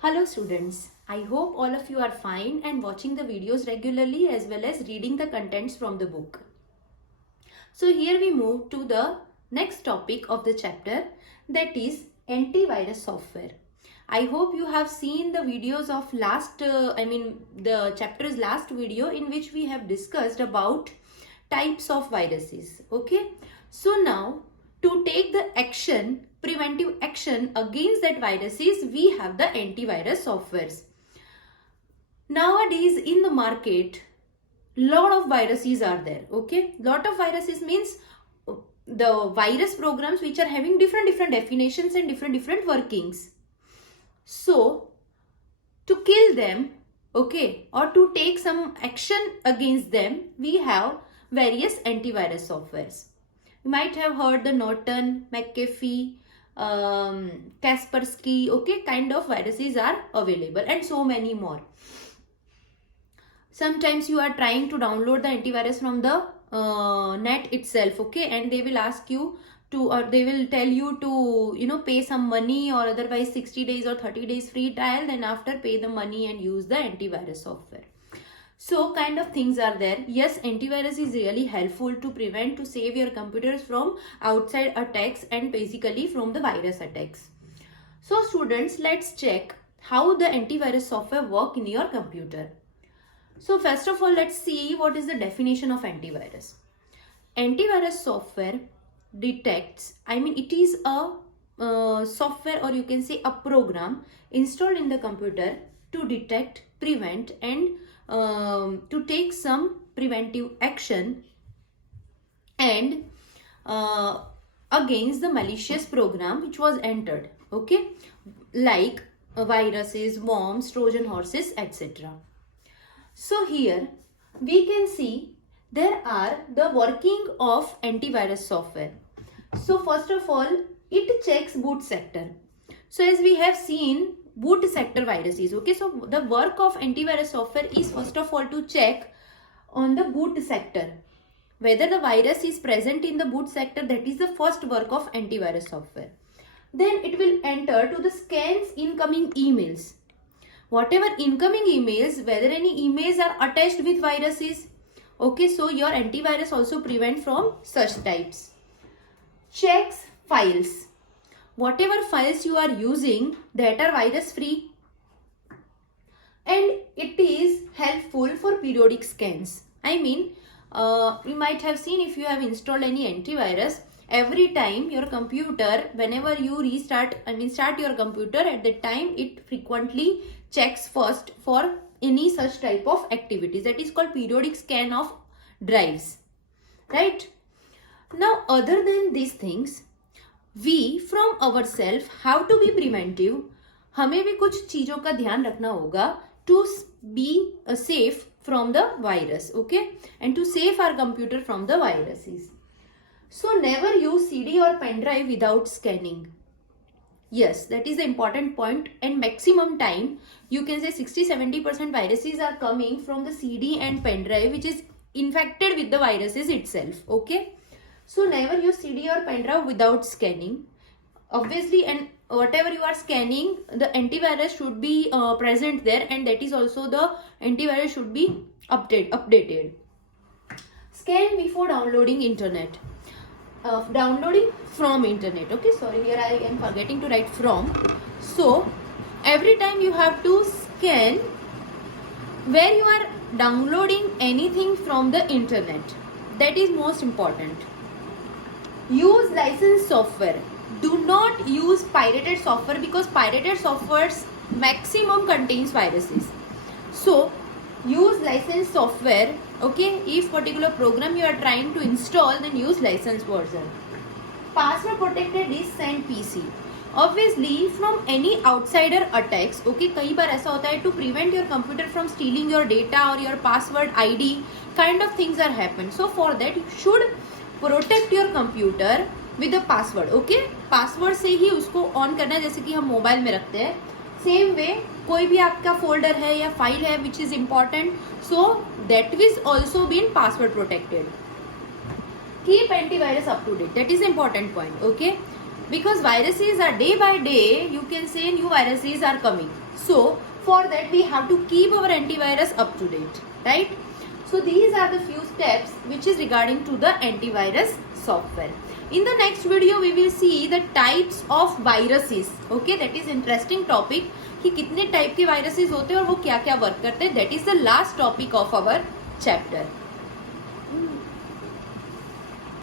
Hello students, I hope all of you are fine and watching the videos regularly as well as reading the contents from the book. So here we move to the next topic of the chapter, that is antivirus software. I hope you have seen the videos of the chapter's last video in which we have discussed about types of viruses. Okay, so now to take the preventive action against that viruses, we have the antivirus softwares. Nowadays in the market, lot of viruses are there. Okay, lot of viruses means the virus programs which are having different definitions and different workings. So to kill them, okay, or to take some action against them, we have various antivirus softwares. You might have heard the Norton, McAfee, Kaspersky, okay, kind of viruses are available, and so many more. Sometimes you are trying to download the antivirus from the net itself, okay, and they will ask you to, or they will tell you to, pay some money, or otherwise 60 days or 30 days free trial, then after pay the money and use the antivirus software. So kind of things are there. Yes, antivirus is really helpful to save your computers from outside attacks and basically from the virus attacks. So students, let's check how the antivirus software work in your computer. So first of all, let's see what is the definition of antivirus. Antivirus software detects, it is a software, or you can say a program installed in the computer to detect, prevent and to take some preventive action and against the malicious program which was entered, okay, like viruses, worms, Trojan horses, etc. So here we can see there are the working of antivirus software. So first of all, it checks boot sector. So as we have seen, boot sector viruses, okay, so the work of antivirus software is first of all to check on the boot sector whether the virus is present in the boot sector. That is the first work of antivirus software. Then it will enter to the scans incoming emails. Whatever incoming emails, whether any emails are attached with viruses, okay, so your antivirus also prevent from such types. Checks files. Whatever files you are using that are virus free, and it is helpful for periodic scans. You might have seen, if you have installed any antivirus, every time your computer, whenever you start your computer, at that time it frequently checks first for any such type of activities. That is called periodic scan of drives, right? Now other than these things, we from ourselves have to be preventive. हमें भी कुछ चीजों का ध्यान रखना होगा to be safe from the virus, okay, and to save our computer from the viruses. So never use CD or pen drive without scanning. Yes, that is the important point. And maximum time, you can say 60-70% viruses are coming from the CD and pen drive, which is infected with the viruses itself, okay. So never use CD or pen drive without scanning, obviously, and whatever you are scanning, the antivirus should be present there, and that is also the antivirus should be updated. Scan before downloading internet. Downloading from internet, okay, sorry, here I am forgetting to write from. So every time you have to scan where you are downloading anything from the internet. That is most important. Use licensed software. Do not use pirated software, because pirated softwares maximum contains viruses. So use licensed software, okay. If particular program you are trying to install, then use licensed version. Password protected disk and PC. Obviously from any outsider attacks, okay, कई बार ऐसा होता है, to prevent your computer from stealing your data or your password ID, kind of things are happen. So for that you should protect your computer with the password, okay. Password से ही उसको on करना है, जैसे कि हम mobile में रखते हैं. सेम वे कोई भी आपका फोल्डर है या फाइल है which is important, so that which also been password protected. Keep antivirus up to date. That is important point, okay. because viruses are day by day, you can say new viruses are coming. So for that we have to keep our antivirus up to date, right? So these are the few steps which is regarding to the antivirus software. In the next video we will see the types of viruses. Okay, that is interesting topic कि कितने type के viruses होते हैं और वो क्या क्या work करते हैं. That is the last topic of our chapter.